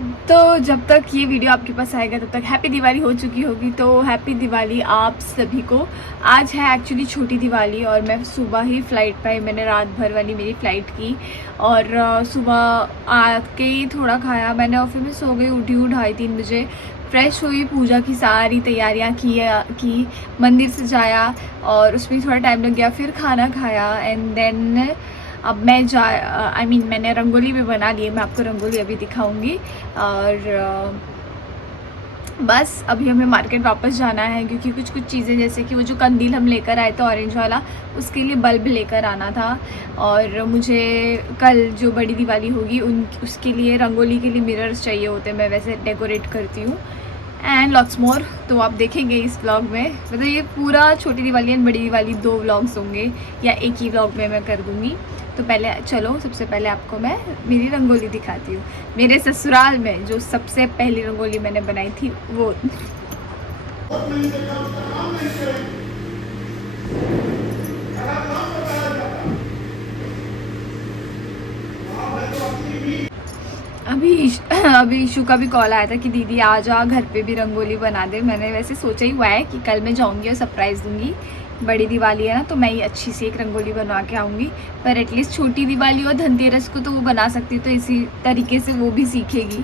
तो जब तक ये वीडियो आपके पास आएगा तब तक हैप्पी दिवाली हो चुकी होगी। तो हैप्पी दिवाली आप सभी को। आज है एक्चुअली छोटी दिवाली और मैं सुबह ही फ़्लाइट पे आई। मैंने रात भर वाली मेरी फ़्लाइट की और सुबह आके ही थोड़ा खाया मैंने और फिर मैं सो गई। उठी 2:30-3 बजे, फ्रेश हुई, पूजा की सारी तैयारियां की, मंदिर से जाया और उसमें थोड़ा टाइम लग गया। फिर खाना खाया एंड देन अब मैं मैंने रंगोली भी बना ली है। मैं आपको रंगोली अभी दिखाऊंगी। और बस अभी हमें मार्केट वापस जाना है क्योंकि कुछ चीज़ें जैसे कि वो जो कंदील हम लेकर आए थे ऑरेंज वाला, उसके लिए बल्ब लेकर आना था। और मुझे कल जो बड़ी दिवाली होगी उसके लिए रंगोली के लिए मिरर्स चाहिए होते हैं। मैं वैसे डेकोरेट करती हूँ एंड लॉट्स मोर। तो आप देखेंगे इस व्लॉग में, मतलब ये पूरा छोटी दिवाली एंड बड़ी दिवाली 2 व्लॉग्स होंगे या एक ही व्लॉग में मैं कर दूँगी। तो पहले चलो, सबसे पहले आपको मैं मेरी रंगोली दिखाती हूँ। मेरे ससुराल में जो सबसे पहली रंगोली मैंने बनाई थी वो अभी ईशू का भी कॉल आया था कि दीदी आ जा, घर पे भी रंगोली बना दे। मैंने वैसे सोचा ही हुआ है कि कल मैं जाऊंगी और सरप्राइज़ दूंगी। बड़ी दिवाली है ना, तो मैं ही अच्छी सी एक रंगोली बनवा के आऊँगी। पर एटलीस्ट छोटी दिवाली और धनतेरस को तो वो बना सकती, तो इसी तरीके से वो भी सीखेगी।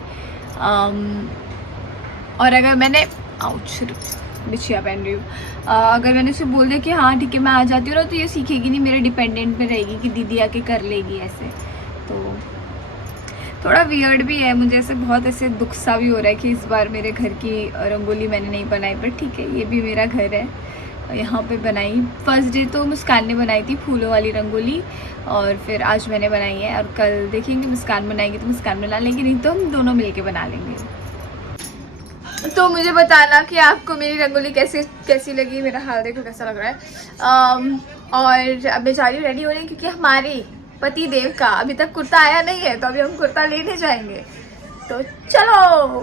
और अगर मैंने बिछिया पहन रही हूँ, अगर मैंने उसे बोल दिया कि हाँ ठीक है मैं आ जाती हूँ ना, तो ये सीखेगी नहीं, मेरे डिपेंडेंट पे रहेगी कि दीदी आके कर लेगी ऐसे। तो थोड़ा वियर्ड भी है, मुझे ऐसे बहुत ऐसे दुख सा भी हो रहा है कि इस बार मेरे घर की रंगोली मैंने नहीं बनाई। पर ठीक है, ये भी मेरा घर है, यहाँ पे बनाई। फर्स्ट डे तो मुस्कान ने बनाई थी फूलों वाली रंगोली और फिर आज मैंने बनाई है। और कल देखेंगे मुस्कान बनाएगी तो मुस्कान बना लेंगे, नहीं तो हम दोनों मिलके बना लेंगे। तो मुझे बताना कि आपको मेरी रंगोली कैसी लगी। मेरा हाल देखो कैसा लग रहा है। और अब मैं जा रही हूँ रेडी हो रही क्योंकि हमारे पति देव का अभी तक कुर्ता आया नहीं है, तो अभी हम कुर्ता लेने जाएंगे। तो चलो।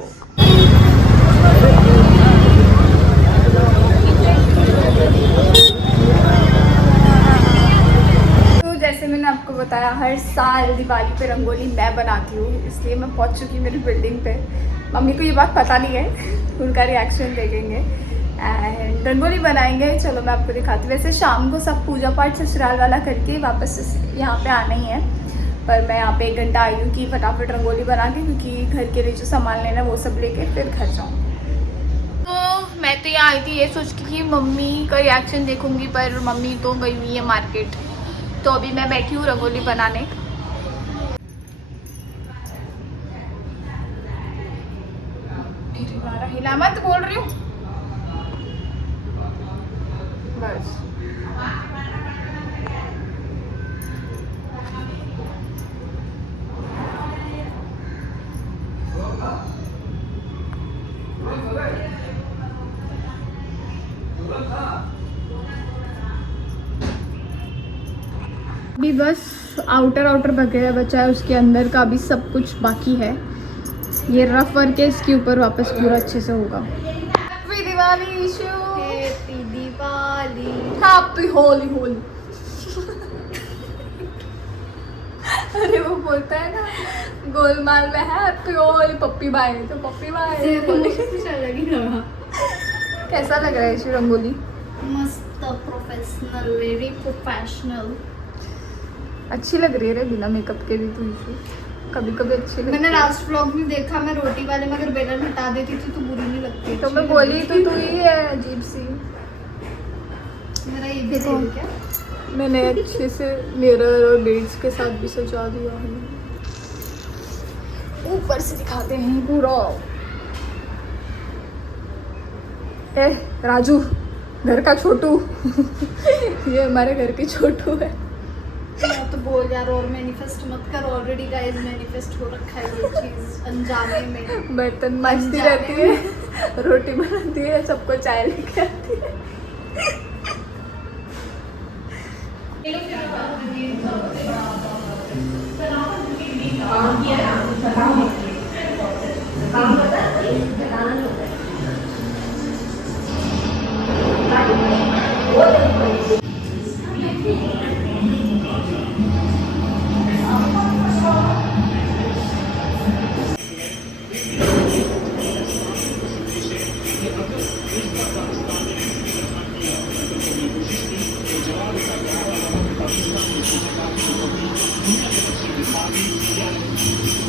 तो जैसे मैंने आपको बताया, हर साल दिवाली पे रंगोली मैं बनाती हूँ, इसलिए मैं पहुँच चुकी हूँ मेरी बिल्डिंग पे। मम्मी को ये बात पता नहीं है, उनका रिएक्शन देखेंगे एंड रंगोली बनाएंगे। चलो मैं आपको दिखाती हूँ। वैसे शाम को सब पूजा पाठ ससुराल वाला करके वापस यहाँ पे आना ही है, पर मैं यहाँ पे 1 घंटा आई हूँ कि फटाफट रंगोली बना के, क्योंकि घर के लिए जो सामान लेना है वो सब लेके फिर घर जाऊँ। तो मैं तो यहाँ आई थी ये सोच के कि मम्मी का रिएक्शन देखूंगी, पर मम्मी तो गई हुई है मार्केट। तो अभी मैं बैठी हूँ रंगोली बनाने। हिला मत, बोल रही हूँ बस। अभी बस आउटर वगैरह बचा है, उसके अंदर का भी सब कुछ बाकी है। ये रफ वर्क है, इसके ऊपर वापस पूरा अच्छे से होगा। हैप्पी दिवाली ईशू, हैप्पी दिवाली, हैप्पी होली होली। अरे वो बोलता है ना गोलमाल में, हैप्पी होली पप्पी बाय, तो पप्पी बाय कैसा लग रहा है ईशू रंगोली? मस्त, प्रोफेशनल, वेरी प्रोफेशनल। अच्छी लग रही है रे, बिना मेकअप के भी तू ईशू। कभी कभी अच्छी लगती है। मैंने लास्ट व्लॉग में देखा, मैं रोटी वाले में अगर बेलन हटा देती थी तो बुरी नहीं लगती। तो मैं बोली तो तू ही है अजीब सी। मेरा ये भी देखो क्या, मैंने अच्छे से मिरर और बीड्स के साथ भी सजा दिया है। ऊपर से दिखाते हैं पूरा। ए राजू, घर का छोटू। ये हमारे घर की छोटू है। तो बोल यार और मैनिफेस्ट मत कर, ऑलरेडी गाइस मैनिफेस्ट हो रखा है ये चीज अनजाने में। बर्तन मांजती रहती है, रोटी बनाती है, सबको चाय लेके आती है।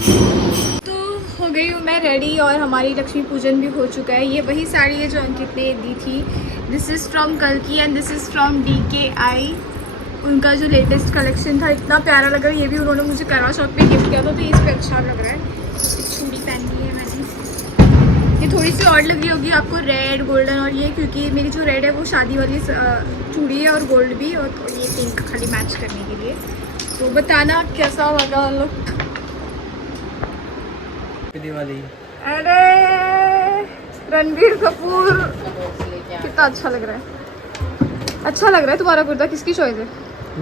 तो हो गई हूँ मैं रेडी और हमारी लक्ष्मी पूजन भी हो चुका है। ये वही साड़ी है जो अंकित ने दी थी। दिस इज़ फ्रॉम कल्की and this is from DKI। उनका जो लेटेस्ट कलेक्शन था इतना प्यारा लगा। ये भी उन्होंने मुझे करवा चौथ पे गिफ्ट किया था, तो ये इस पर अच्छा लग रहा है। चूड़ी पहन ली है मैंने। ये थोड़ी सी और लग रही होगी आपको रेड गोल्डन, और ये क्योंकि मेरी जो रेड है वो शादी वाली चूड़ी है और गोल्ड भी, और ये पिंक खाली मैच करने के लिए। तो बताना कैसा लगा लुक। दिवाली। अरे रणबीर कपूर कितना अच्छा लग रहा है। अच्छा लग रहा है। तुम्हारा कुर्ता किसकी चॉइस है?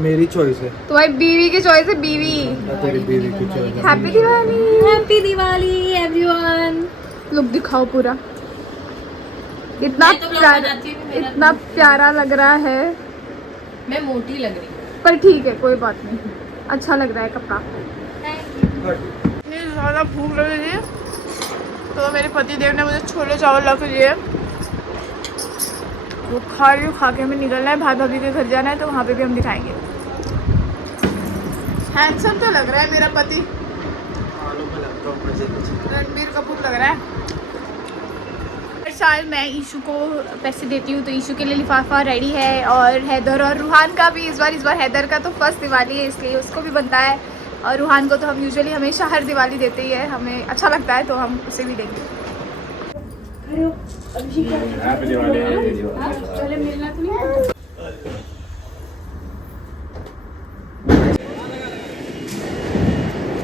मेरी चॉइस है। तुम्हारी बीवी की चॉइस है। बीवी तेरी बीवी की चॉइस है। Happy Diwali. Happy Diwali everyone. Look दिखाओ पूरा। इतना प्यारा लग रहा है। मैं मोटी लग रही हूँ पर ठीक है, कोई बात नहीं, अच्छा लग रहा है कपड़ा। इतनी ज़्यादा भूख लग रही है तो मेरे पति देव ने मुझे छोले चावल ला के दिए। वो खा रही हूँ। खा के हमें निकलना है, भाई भाभी के घर जाना है, तो वहाँ पे भी हम दिखाएंगे। हैंडसम तो लग रहा है मेरा पति। रणबीर कपूर लग रहा है। हर साल मैं ईशू को पैसे देती हूँ, तो ईशू के लिए लिफाफा रेडी है, और हैदर और रूहान का भी। इस बार हैदर का तो फर्स्ट दिवाली है, इसलिए उसको भी बनता है। और रूहान को तो हम यूजुअली हमेशा हर दिवाली देते ही है, हमें अच्छा लगता है, तो हम उसे भी देंगे।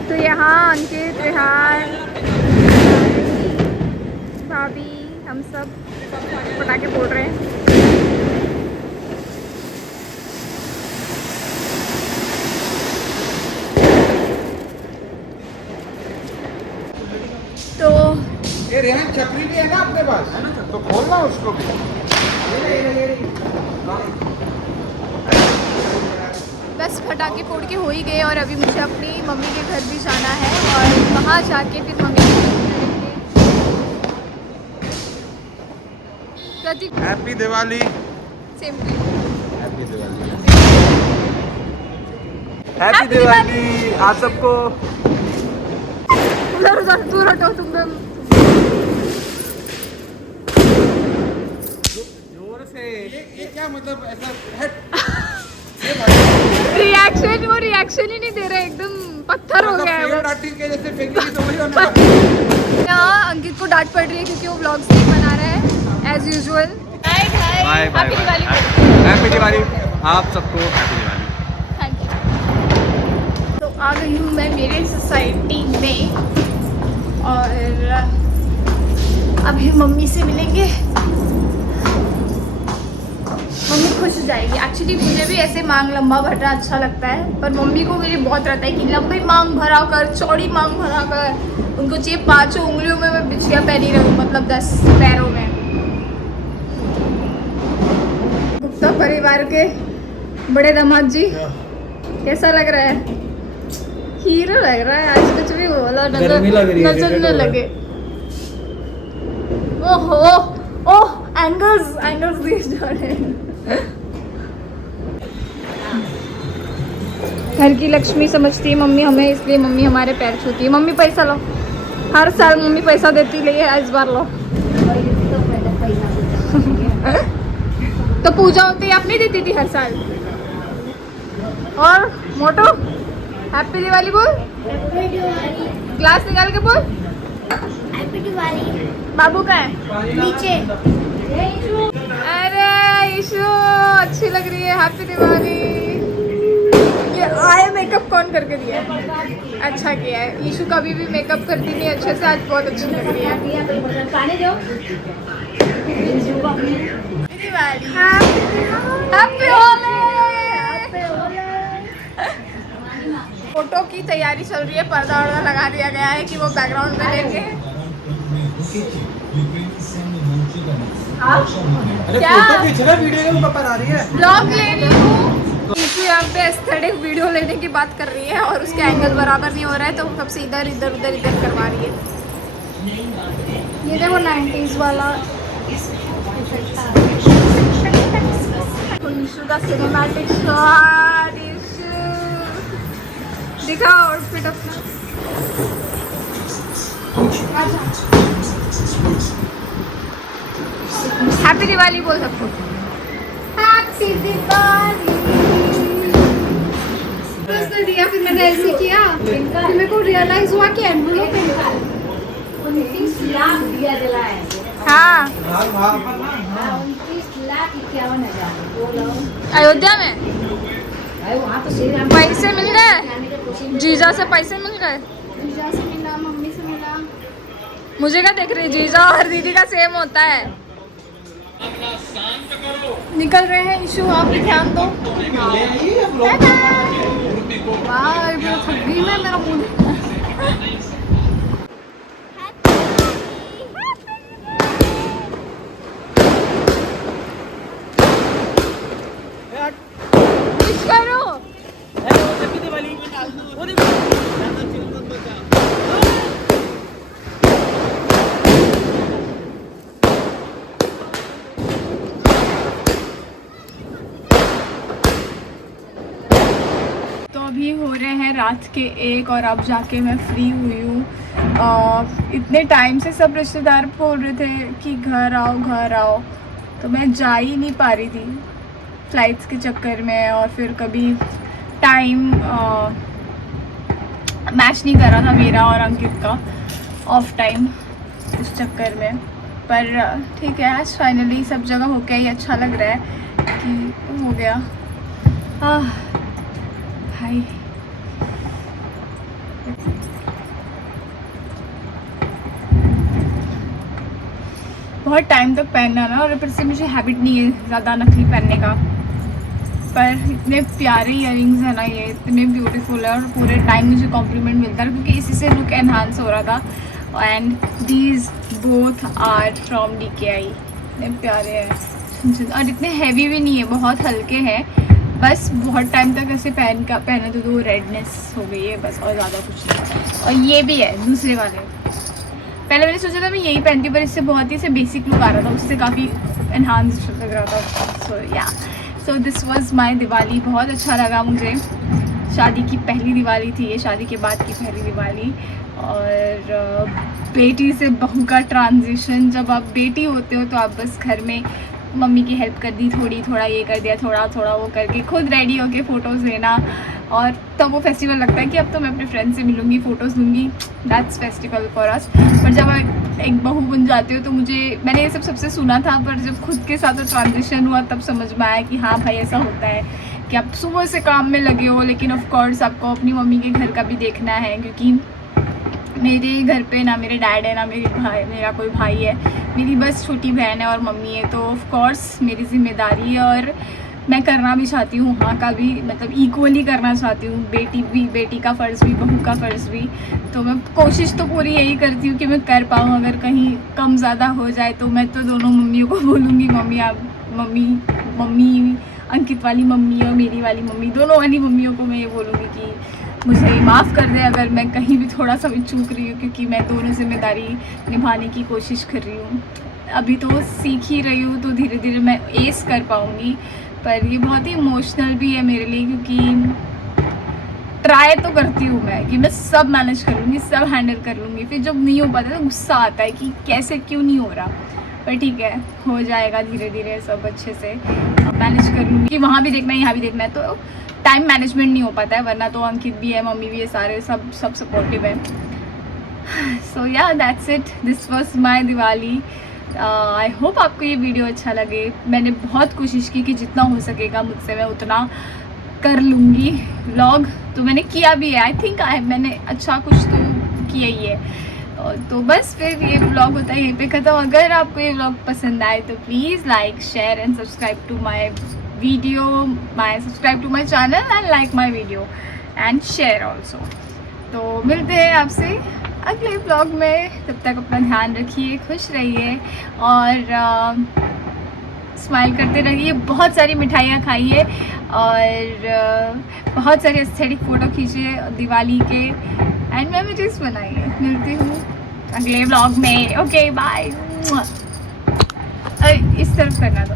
तो यहाँ अंकित, रेहान, भाभी, हम सब पटाखे फोड़ रहे हैं। तो ये रेहान छतरी भी है ना अपने पास, है ना? तो खोलना उसको भी। बस पटाखे फोड़ के हो ही गए, और अभी मुझे अपनी मम्मी के घर भी जाना है, और वहाँ जाके फिर mummy Prateek happy Diwali. Same to you. Happy Diwali. Happy Diwali आप सबको। उधर उधर दूर हटो तुम लोग। जोर से। ये क्या मतलब ऐसा रिएक्शन, वो रिएक्शन ही नहीं दे रहा, एकदम पत्थर हो गया है वो। लाठी के जैसे फेंकी तो वही होने वाला। यहाँ अंकित को डांट पड़ रही है क्योंकि वो व्लॉग्स नहीं बना रहा है as usual. Bye bye Diwali. Happy Diwali आप सबको। हैप्पी दिवाली। Thank you. तो आ गई हूँ मैं मेरे सोसाइटी में, और अभी मम्मी से मिलेंगे। मम्मी खुश हो जाएगी। एक्चुअली मुझे भी ऐसे मांग लंबा भरना अच्छा लगता है, पर मम्मी को मेरी बहुत रहता है कि लंबी मांग भरा कर, चौड़ी मांग भरा कर। उनको चाहिए 5 उंगलियों में मैं बिछिया पहनी रहूँ, मतलब 10 पैरों में। गुप्ता परिवार के बड़े दामाद जी, कैसा लग रहा है? हीरो लग रहा है आज। कुछ भी बोला गर्मी लग रही है, नजर न लगे। ओहो ओह, एंगल्स दिए जा रहे हैं। घर की लक्ष्मी समझती है मम्मी हमें, इसलिए मम्मी हमारे पैर छूती है। मम्मी पैसा लो। हर साल मम्मी पैसा देती, लेकिन इस बार लो। तो पूजा होती है, आप नहीं देती थी हर साल? और मोटो हैप्पी दिवाली बोल। ग्लास निकाल के बोल हैप्पी दिवाली। बाबू का है नीचे। अरे ईशु अच्छी लग रही है। हैप्पी दिवाली। ये आया मेकअप कौन करके दिया है? अच्छा किया है। ईशु कभी भी मेकअप करती नहीं अच्छे से, आज बहुत अच्छी लग रही है। पानी दो। दिवाली। हैप्पी होली। फोटो की तैयारी चल रही है, पर्दा वर्दा लगा दिया गया है कि वो बैकग्राउंड में लेंगे। अरे क्या? फोटो खींच रहा, वीडियो में बता रही है। ब्लॉग ले रही हूँ। ईशु यहाँ पे एस्थेटिक वीडियो लेने की बात कर रही है, और उसके एंगल बराबर नहीं हो रहा है, तो सबसे इधर करवा रही है। ये देखो 90s वाला ईशु का सिनेमैटिक शॉट। ईशु दिखाओ आउटफिट अपना। हैप्पी दिवाली बोल सबको। हैप्पी दिवाली। उसने दिया, फिर मैंने ऐसे किया, फिर मेरे को रियलाइज हुआ कि एनवलप दिया जलाए हाँ 29,51,000 बोलो। अयोध्या में भाई वहाँ तो श्री राम पैसे मिल गए, जाने के खुशी जीजा से पैसे मिल गए। जीजा से मिला, मम्मी से मिला। मुझे क्या देख रही, जीजा और दीदी का सेम होता है। निकल रहे हैं इशू, आप भी ध्यान दो। वाह ये थक गई मैं, मेरा मुंह विश करो। तो अभी हो रहे हैं रात के 1 और अब जाके मैं फ्री हुई हूँ। इतने टाइम से सब रिश्तेदार बोल रहे थे कि घर आओ, तो मैं जा ही नहीं पा रही थी फ्लाइट्स के चक्कर में, और फिर कभी टाइम मैच नहीं कर रहा था मेरा और अंकित का ऑफ टाइम उस चक्कर में। पर ठीक है, आज फाइनली सब जगह होके ही अच्छा लग रहा है कि हो गया। भाई बहुत टाइम तक पहनना ना, और ऊपर से मुझे हैबिट नहीं है ज़्यादा नकली पहनने का। पर इतने प्यारे इयररिंग्स हैं ना ये, इतने ब्यूटीफुल है, और पूरे टाइम मुझे कॉम्प्लीमेंट मिलता है क्योंकि इसी से लुक एनहांस हो रहा था। And these both are from DKI। इतने प्यारे हैं और इतने हैवी भी नहीं है, बहुत हल्के हैं। बस बहुत टाइम तक ऐसे पहने तो रेडनेस हो गई है बस, और ज़्यादा कुछ नहीं। और ये भी है दूसरे वाले, पहले मैंने सोचा था मैं यही पहनती हूँ, पर इससे बहुत ही से बेसिक लुक आ रहा था, उससे काफ़ी एनहांस लग रहा था। So this was my Diwali. बहुत अच्छा लगा मुझे। शादी की पहली दिवाली थी ये, शादी के बाद की पहली दिवाली। और बेटी से बहू का ट्रांजिशन, जब आप बेटी होते हो तो आप बस घर में मम्मी की हेल्प कर दी, थोड़ा ये कर दिया, थोड़ा वो करके खुद रेडी होके फ़ोटोज़ लेना, और तब वो फेस्टिवल लगता है कि अब तो मैं अपने फ्रेंड से मिलूँगी, फ़ोटोज़ लूँगी। That's festival for us. पर जब आप एक बहू बन जाते हो तो मैंने ये सब सबसे सुना था, पर जब खुद के साथ ट्रांजिशन हुआ तब समझ में आया कि हाँ भाई ऐसा होता है कि आप सुबह से काम में लगे हो, लेकिन ऑफ कोर्स आपको अपनी मम्मी के घर का भी देखना है, क्योंकि मेरे घर पे ना मेरे डैड है ना मेरा कोई भाई है, मेरी बस छोटी बहन है और मम्मी है। तो ऑफ कोर्स मेरी जिम्मेदारी है, और मैं करना भी चाहती हूँ वहाँ का भी, मतलब इक्वली करना चाहती हूँ। बेटी का फ़र्ज़ भी, बहू का फ़र्ज़ भी। तो मैं कोशिश तो पूरी यही करती हूँ कि मैं कर पाऊँ। अगर कहीं कम ज़्यादा हो जाए तो मैं तो दोनों मम्मियों को बोलूँगी, मम्मी अंकित वाली मम्मी और मेरी वाली मम्मी, दोनों वाली मम्मियों को मैं ये बोलूँगी कि मुझे माफ़ कर दे अगर मैं कहीं भी थोड़ा सा भी चूक रही हूँ, क्योंकि मैं दोनों जिम्मेदारी निभाने की कोशिश कर रही हूँ। अभी तो सीख ही रही हूँ, तो धीरे धीरे मैं एस कर पाऊँगी। पर ये बहुत ही इमोशनल भी है मेरे लिए, क्योंकि ट्राई तो करती हूँ मैं कि मैं सब मैनेज कर लूँगी, सब हैंडल कर लूँगी। फिर जब नहीं हो पाता तो गुस्सा आता है कि कैसे क्यों नहीं हो रहा। पर ठीक है, हो जाएगा धीरे धीरे, सब अच्छे से मैनेज कर लूँगी। कि वहाँ भी देखना है, यहाँ भी देखना है, तो टाइम मैनेजमेंट नहीं हो पाता है। वरना तो अंकित भी है, मम्मी भी है, सारे सब सपोर्टिव है। सो या that's it, this was my Diwali. I hope आपको ये वीडियो अच्छा लगे। मैंने बहुत कोशिश की कि जितना हो सकेगा मुझसे मैं उतना कर लूँगी। व्लॉग तो मैंने किया भी है, आई थिंक मैंने अच्छा कुछ तो किया ही है। तो बस फिर ये व्लॉग होता है यहीं पे ख़त्म। अगर आपको ये व्लॉग पसंद आए तो please like, share and subscribe to my channel and like my video and share also. तो मिलते हैं आपसे अगले व्लॉग में। तब तक अपना ध्यान रखिए, खुश रहिए और स्माइल करते रहिए। बहुत सारी मिठाइयाँ खाइए और बहुत सारी एस्थेटिक फ़ोटो खींचिए दिवाली के एंड मेमोरीज बनाइए। मिलती हूँ अगले व्लॉग में। Okay bye. इस तरफ करना दो।